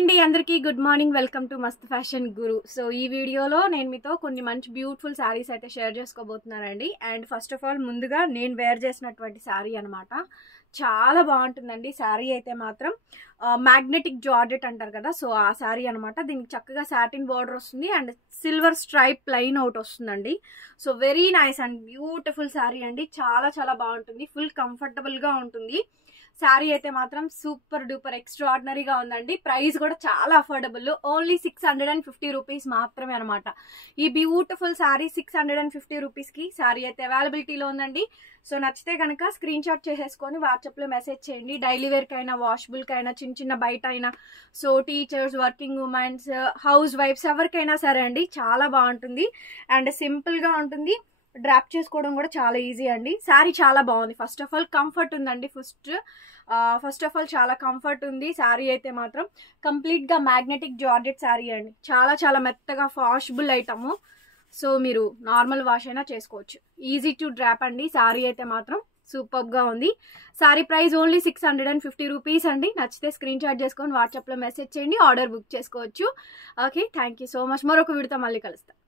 అండి అందరికీ good morning welcome to మస్త్ ఫ్యాషన్ గురు. సో ఈ వీడియోలో నేను మీతో కొన్ని మంచి బ్యూటిఫుల్ శారీస్ అయితే షేర్ చేసుకోబోతున్నానండి. అండ్ ఫస్ట్ ఆఫ్ ఆల్ ముందుగా నేను వేర్ చేసినటువంటి శారీ అనమాట. చాలా బాగుంటుందండి శారీ అయితే మాత్రం. మ్యాగ్నెటిక్ జార్జెట్ అంటారు కదా, సో ఆ శారీ అనమాట. దీనికి చక్కగా సాటిన్ బార్డర్ వస్తుంది and silver stripe plain out వస్తుందండి. So very nice and beautiful sari అండి. చాలా చాలా బాగుంటుంది, ఫుల్ కంఫర్టబుల్గా ఉంటుంది. శారీ అయితే మాత్రం సూపర్ డూపర్ ఎక్స్ట్రాడినరీగా ఉందండి. ప్రైస్ కూడా చాలా అఫోర్డబుల్, ఓన్లీ 650 రూపీస్ మాత్రమే అనమాట. ఈ బ్యూటిఫుల్ శారీ 650 రూపీస్కి శారీ అయితే అవైలబిలిటీలో ఉందండి. సో నచ్చితే కనుక స్క్రీన్ షాట్ చేసేసుకొని వాట్సాప్లో మెసేజ్ చేయండి. డైలీ వేర్కైనా, వాషబుల్కైనా, చిన్న చిన్న బయట అయినా, so teachers, working womens, house wifes ఎవరికైనా సరే అండి, చాలా బాగుంటుంది అండ్ సింపుల్గా ఉంటుంది. డ్రాప్ చేసుకోవడం కూడా చాలా ఈజీ అండి. శారీ చాలా బాగుంది. ఫస్ట్ ఆఫ్ ఆల్ కంఫర్ట్ ఉందండి. ఫస్ట్ ఆఫ్ ఆల్ చాలా కంఫర్ట్ ఉంది. శారీ అయితే మాత్రం కంప్లీట్గా మ్యాగ్నెటిక్ జార్జెట్ శారీ అండి. చాలా చాలా మెత్తగా వాషబుల్ ఐటమ్. సో మీరు నార్మల్ వాష్ అయినా చేసుకోవచ్చు. ఈజీ టు డ్రాప్ అండి. శారీ అయితే మాత్రం సూపర్గా ఉంది. శారీ ప్రైస్ ఓన్లీ 650 రూపీస్ అండి. నచ్చితే స్క్రీన్ షాట్ చేసుకొని వాట్సాప్లో మెసేజ్ చేయండి, ఆర్డర్ బుక్ చేసుకోవచ్చు. Okay, thank you so much. మరొక వీడియోతో మళ్ళీ కలుస్తాను.